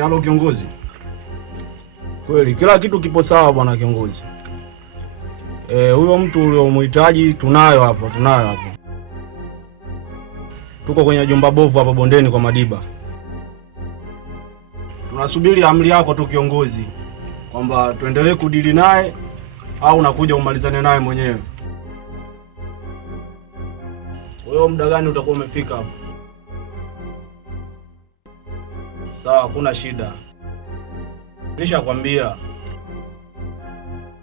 Halo kiongozi. Kweli kila kitu kipo sawa bwana kiongozi. Huyo mtu uliomhitaji tunayo hapo. Tuko kwenye jumba bovu hapa bondeni kwa Madiba. Tunasubiri amri yako tu kiongozi, kwamba tuendelee kudili naye au nakuja umalizane naye mwenyewe. Wewe muda gani utakuwa umefika hapo? Sawa, hakuna shida. Nishakwambia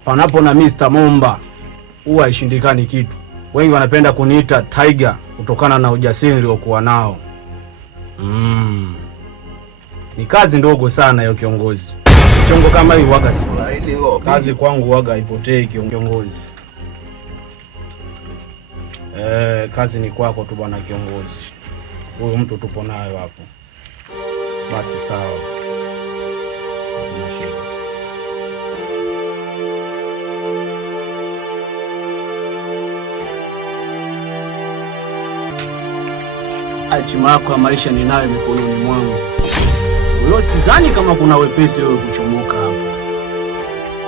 panapo na Mr. Momba huwa haishindikani kitu. Wengi wanapenda kuniita Tiger kutokana na ujasiri niliokuwa nao. Ni kazi ndogo sana hiyo kiongozi. Chongo kama hii waga sifurahi. Kazi kwangu waga haipotei kiongozi. Kazi ni kwako tu bwana kiongozi. Huyo mtu tupo nayo hapo. Basi sawa. Hakuna shida. Hatima yako ya maisha ninayo mikononi mwangu. Wewe sidhani kama kuna wepesi wewe kuchomoka hapa.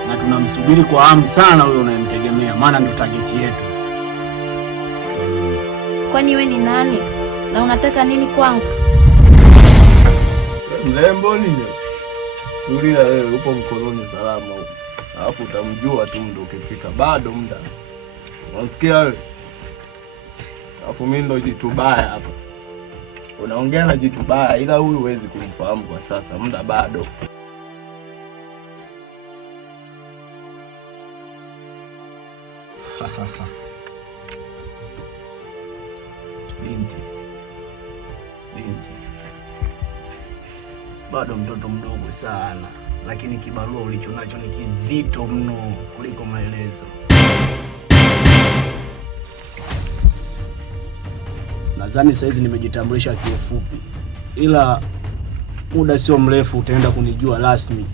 Na tunamsubiri kwa hamu sana wewe unayemtegemea, maana ndio target yetu. Kwani wewe ni nani? Na unataka nini kwangu? Mlembo nini? Tulia wewe, upo mkononi salama huko. Alafu utamjua tu ndo ukifika, bado muda. Unasikia wewe? Alafu mimi ndo jitu baya hapa. Unaongea na jitu baya, ila huyu huwezi kumfahamu kwa sasa, muda bado. Binti. Bado mtoto mdogo sana, lakini kibarua ulichonacho ni kizito mno kuliko maelezo. Nadhani saizi nimejitambulisha kiufupi, ila muda sio mrefu utaenda kunijua rasmi.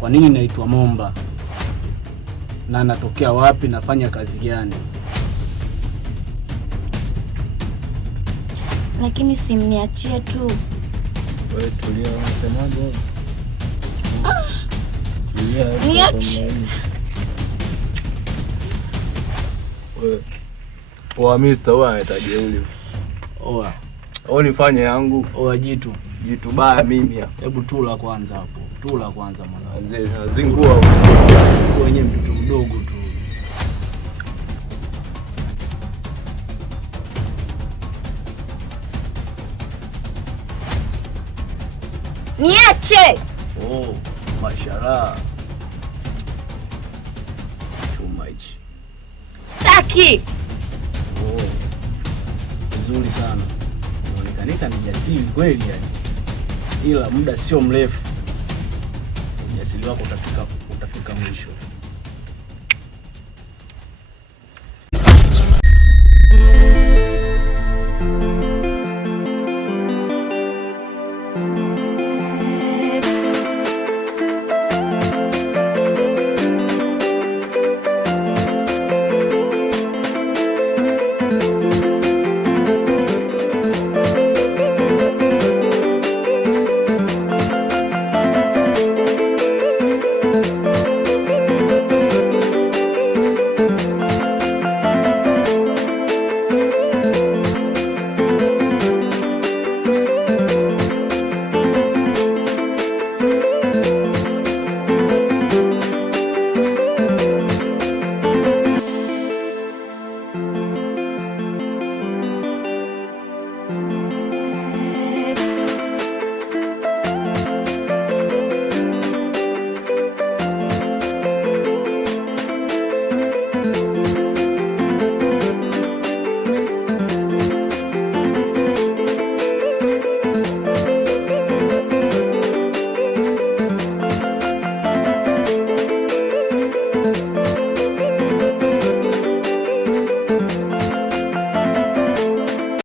Kwa nini naitwa Momba na natokea wapi, nafanya kazi gani. Lakini simniachie tu. Wewe tulia, unasemaje? Niache. Wewe Mr. wewe anahitaji ule. Oa nifanye yangu. Oa jitu baya mimi hapa. Hebu tula kwanza hapo. Tula kwanza mwana. Zingua wenyewe mtoto mdogo tu. Niache. Mashallah. Chuma hichi. Staki. Vizuri sana. Unaonekana ni jasiri kweli yani. Ila muda sio mrefu ujasiri wako utafika mwisho.